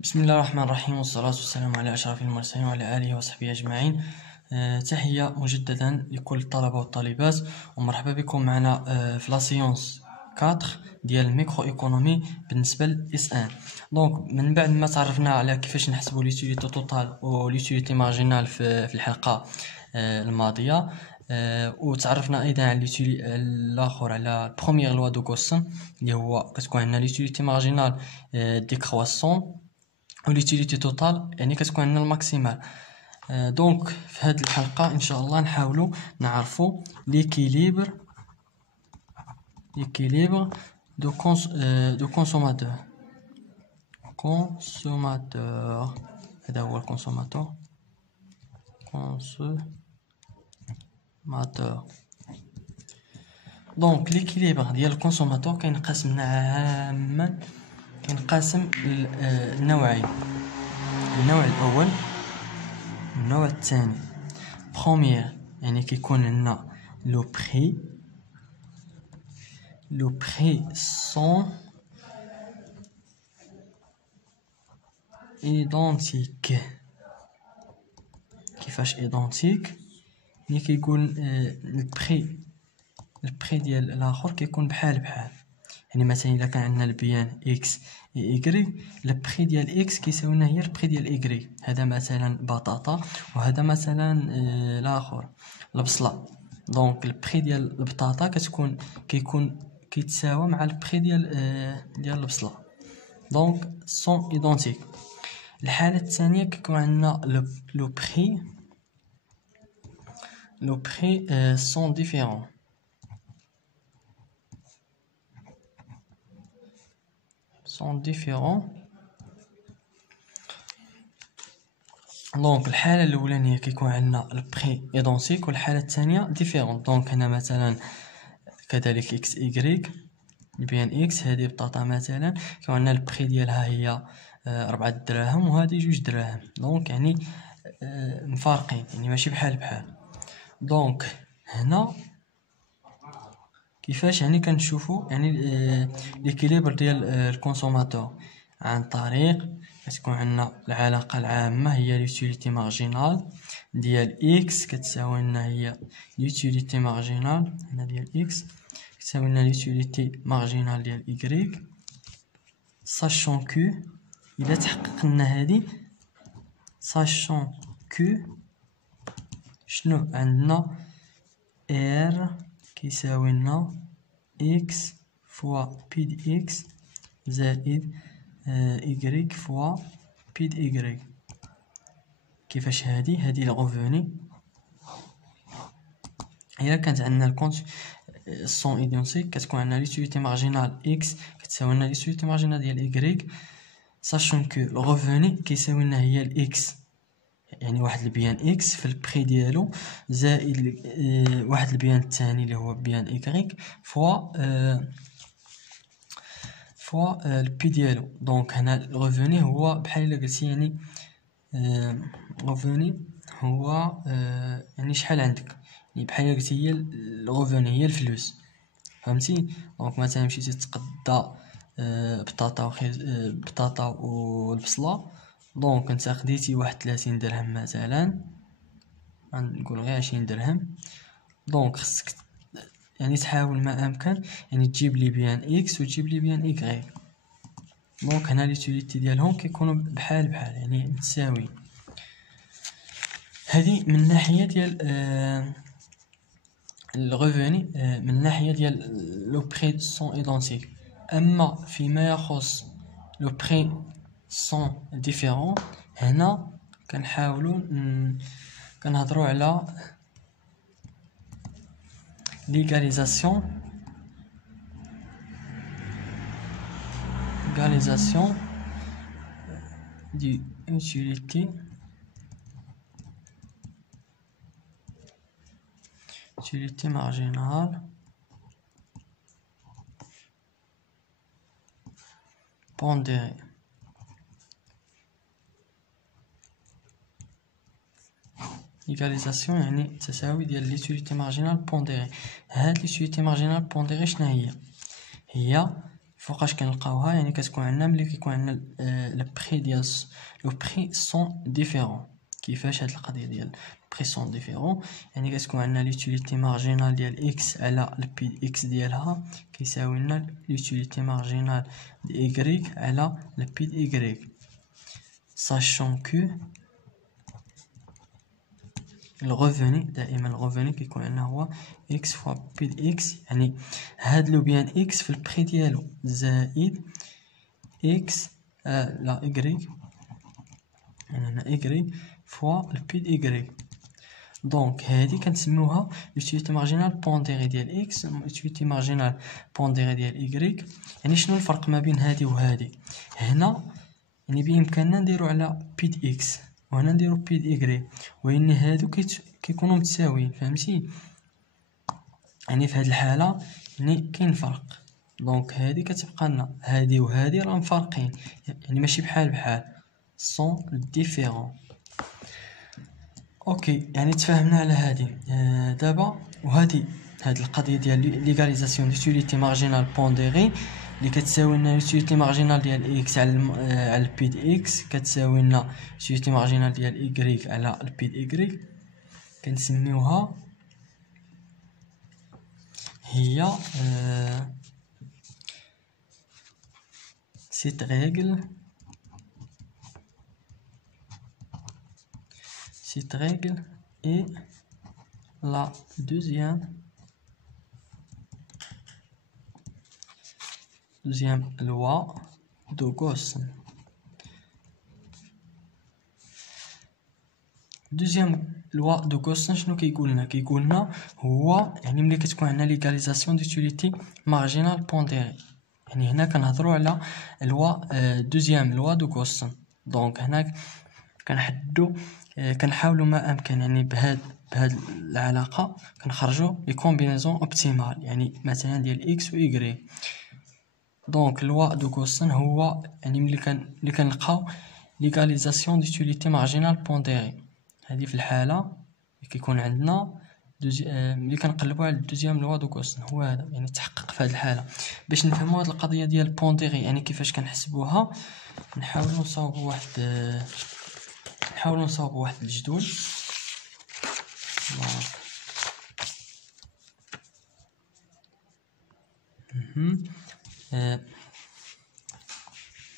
بسم الله الرحمن الرحيم، والصلاة والسلام على أشرف المرسلين وعلى آله وصحبه أجمعين. تحية مجددا لكل الطلبة والطالبات، ومرحبا بكم معنا في لاسيونس 4 ديال الميكرو ايكونومي بالنسبة لإس ان. دونك من بعد ما تعرفنا على كيفاش نحسبوا ليوتيليتي توتال و ليوتيليتي مارجينال في الحلقة الماضية، وتعرفنا ايضا على الاخر على البروميير لوا دو غوسن اللي هو كتكون عندنا ليوتيليتي مارجينال ديكرواسون وليتيليتي توتال يعني كتكون عندنا الماكسيمال. دونك في هذه الحلقه ان شاء الله نحاولوا نعرفوا ليكيليبر دو كونسوماتور. هذا هو الكونسوماتور. دونك ليكيليبر ديال الكونسوماتور كينقسم عاما، كينقسم لنوعين: النوع الاول النوع الثاني. بروميير يعني كيكون عندنا لو بري سون ايدونتيك. كيفاش ايدونتيك؟ يعني كيقول البري ديال الاخر كيكون بحال يعني مثلا الا كان عندنا البيان اكس اي ايغريك، البري ديال اكس كيساوي لنا هي البري ديال ايغريك. هذا مثلا بطاطا وهذا مثلا الاخر البصله. دونك البري ديال البطاطا كيكون كيتساوى مع البري ديال البصله. دونك سون ايدونتيك. الحاله الثانيه كيكون عندنا لو بري سون ديفيرون. دونك الحاله الاولانيه كيكون عندنا البري ايدونتيك والحاله الثانيه ديفيرون. دونك هنا مثلا كذلك اكس ايغريك البيان اكس، هذه بطاطا مثلا كيكون عندنا البري ديالها هي 4 دراهم وهذه 2 دراهم. دونك يعني مفارقين، يعني ماشي بحال. دونك هنا كيفاش يعني كنشوفوا يعني ليكيليبر ديال الكونسوماتور؟ عن طريق كتكون عندنا العلاقه العامه هي ليوتيليتي مارجينال ديال اكس كتساوي لنا هي ليوتيليتي مارجينال هنا ديال اكس كتساوي لنا ليوتيليتي مارجينال ديال ايغريك، ساشون كو الا تحققنا هذه، ساشون كو شنو عندنا ار كيساوي لنا اكس فوا بي دي اكس زائد ايغريك فوا بي دي ايغريك. كيفاش هذه الغوفوني الا كانت عندنا الكونت سون ايدونتيك كتكون عندنا ليوتيليتي مارجينال اكس كتساوي لنا ليوتيليتي مارجينال ديال ايغريك، ساشون كو الغوفوني كيساوي لنا هي الاكس يعني واحد البيان اكس في البري ديالو زائد واحد البيان الثاني اللي هو بيان ايغريك فوا البي ديالو. دونك هنا الغوفوني هو بحال الا قلتي يعني الغوفوني هو يعني شحال عندك، يعني بحال الا قلتي هي الغوفوني هي الفلوس، فهمتي؟ دونك مثلا مشيتي تقضى بطاطا والبصله، دونك انت خديتي واحد 30 درهم مثلا، غنقول غير 20 درهم. دونك خصك يعني تحاول ما امكن يعني تجيب لي بيان اكس وتجيب لي بيان ايغريك. دونك هنا ليوتيليتي ديالهم كيكونوا بحال يعني متساوي. هذه من ناحيه ديال الغوفوني، من ناحيه ديال لو بري سون ايدونتيك. اما فيما يخص لو بري سون ديفيرون، هنا كنحاولوا كنهضروا على l'égalisation du utilité marginale pondérée. ليغاليزاسيون يعني تساوي ديال ليوتيليتي مارجينال بونديري. هاد ليوتيليتي مارجينال بونديري شنو هي فوقاش كنلقاوها؟ يعني كتكون عندنا ملي كيكون عندنا لو بري ديال لو بري سون ديفيرون. كيفاش هاد القضيه ديال بري سون ديفيرون؟ يعني كتكون عندنا ليوتيليتي مارجينال ديال اكس على البي دي اكس ديالها كيساوي لنا ليوتيليتي مارجينال دي ايغريك على البي دي ايغريك، ساشون كو الغوفوني دائما الغوفوني كيكون عندنا هو اكس فوا بي دي اكس، يعني هاد لو بيان اكس في البري ديالو زائد اكس لا ايغريك، يعني هنا ايغريك فوا البي دي ايغريك. دونك هادي كنسميوها لوتيليتي مارجينال بونديري ديال اكس لوتيليتي مارجينال بونديري ديال ايغريك. يعني شنو الفرق ما بين هادي وهادي؟ هنا يعني بامكاننا نديرو على بي دي اكس وهنا نديرو بي دي ايغريك، وان هادو كيكونوا متساويين، فهمتي؟ يعني في هاد الحاله يعني كاين فرق. دونك هادي كتبقى لنا هادي وهادي راهم فارقين، يعني ماشي بحال بحال، سون ديفيرون. اوكي يعني تفاهمنا على هادي. دابا وهادي هاد القضيه ديال ليغاليزاسيون لوتيليتي مارجينال بونديري اللي كتساوي لنا لوتيليتي مارجينال ديال اكس على البي دي اكس كتساوي لنا لوتيليتي مارجينال ديال ايغريك على البي دي ايغريك، كنسميوها هي cette règle est la deuxième loi de Gauss. دوزيام لوا دو غوسن شنو كيقولنا هو يعني ملي كتكون عندنا ليغاليزاسيون ديوتيليتي مارجينال بونديري، يعني هنا كنهضروا على لوا دوزيام لوا دو غوسن. دونك هنا كنحددوا كنحاولوا ما امكن يعني بهاد العلاقه كنخرجوا لي كومبينيزون اوبتيمال، يعني مثلا ديال اكس و ايغري. دونك لوا دو غوسن هو يعني ملي كنلقاو ليغاليزاسيون ديوتيليتي مارجينال بونديري، هذه في الحاله اللي كيكون عندنا ملي كنقلبوا على الدوزيام لوا دو غوسن هو هذا، يعني تحقق في هذه الحاله. باش نفهموا هذه القضيه ديال بونديري يعني كيفاش كنحسبوها، نحاولوا نصاوبوا واحد الجدول.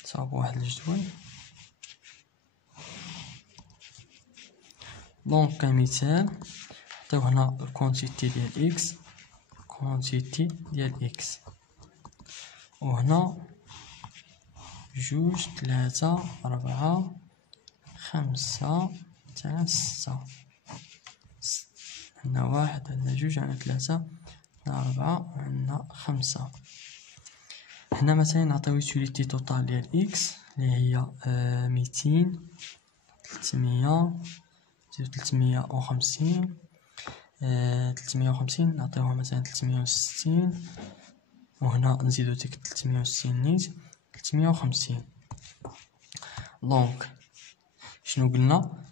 نصاوبوا واحد الجدول. دونك كمثال نعطيو هنا الكونتيتي ديال اكس، كونتيتي ديال اكس، وهنا 2 3 4 5 6 6، عندنا 1 عندنا 2 عندنا 3 عندنا 4 عندنا 5. هنا مثلا نعطيو يوتيليتي توتال ديال اكس اللي هي 200 300 350 350 نعطيوها مثلا 360، وهنا نزيدو ديك 360 نيت 350. دونك شنو قلنا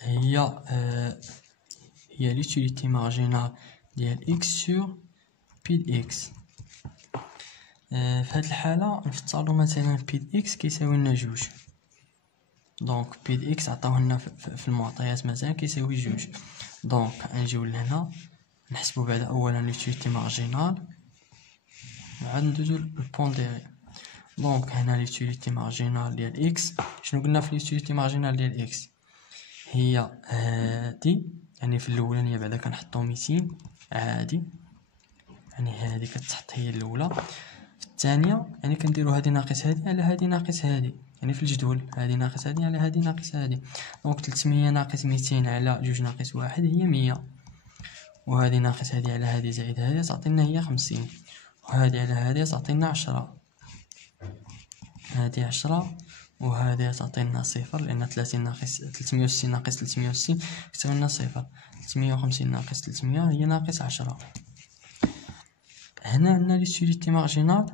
هي لوتيليتي مارجينال ديال اكس سور بي دي اكس. في هاد الحاله نفترضوا مثلا بي دي اكس كيساوي لنا 2. دونك بي دي اكس عطاوه لنا في المعطيات مثلا كيساوي 2. دونك نجيو لهنا نحسبوا بعد اولا لوتيليتي مارجينال وعاد ندوزو للبونديري. دونك هنا لوتيليتي مارجينال ديال اكس، شنو قلنا في لوتيليتي مارجينال ديال اكس؟ هي هادي، يعني في الاولانيه بعدا كنحطو 200 عادي، يعني هادي كتحط هي الاولى. في الثانيه يعني كنديرو هادي ناقص هادي على هادي ناقص هادي، يعني في الجدول هادي ناقص هادي على هادي ناقص هادي. دونك 300 ناقص 200 على 2 ناقص 1 هي 100، وهادي ناقص هادي على هادي زائد هادي تعطينا هي 50، وهادي على هادي تعطينا 10، هادي 10 وهادي تعطينا 0 لان 30 ناقص 360 ناقص 360 كتساوي لنا 0، 350 ناقص 300 هي ناقص 10. هنا عندنا لوتيليتي مارجينال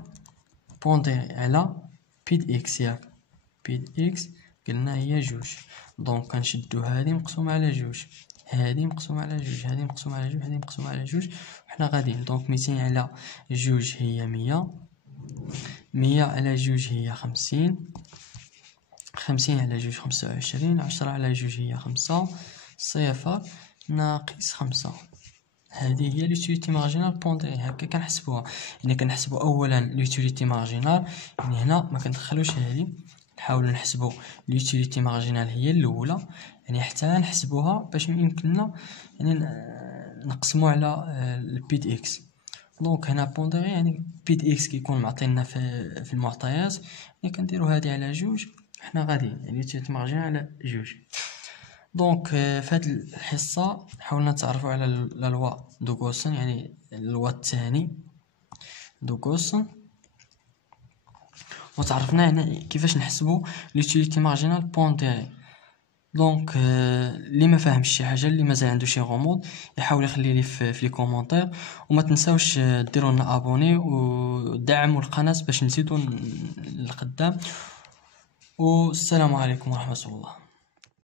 بونديري على بي دي اكس، ياك بي دي اكس قلنا هي 2. دونك كنشدو هادي مقسومه على 2، هادي مقسومه على 2، هادي مقسومه على 2، هادي مقسومه على 2، وحنا غاديين. دونك 200 على 2 هي 100، 100 على جوج هي 50، 50 على جوج 25، 10 على جوج هي 5، صفر ناقص 5. هذه هي لوتيليتي مارجينال بونديري. هكا كنحسبوها، يعني كنحسبو اولا لوتيليتي مارجينال، يعني هنا ما كندخلوش هذه، نحاولوا نحسبوا لوتيليتي مارجينال هي الاولى، يعني حتى نحسبوها باش يمكننا يعني نقسموا على البي دي اكس. دونك هنا بونديري يعني بي دي اكس كيكون معطينا في المعطيات، يعني كنديروا هذه على جوج، حنا غاديين يعني لوتيليتي مارجينال على جوج. دونك في هذه الحصة حاولنا نتعرفوا على لا لوا دو غوسن، يعني اللوا الثاني دو غوسن، وتعرفنا هنا كيفاش نحسبوا لوتيليتي مارجينال بونديري. دونك اللي ما فاهمش شي حاجه، اللي مازال عنده شي غموض، يحاول يخلي لي في لي كومونتير، وما تنساوش ديروا لنا ابوني ودعموا القناه باش نزيدوا لقدام. والسلام عليكم ورحمه الله.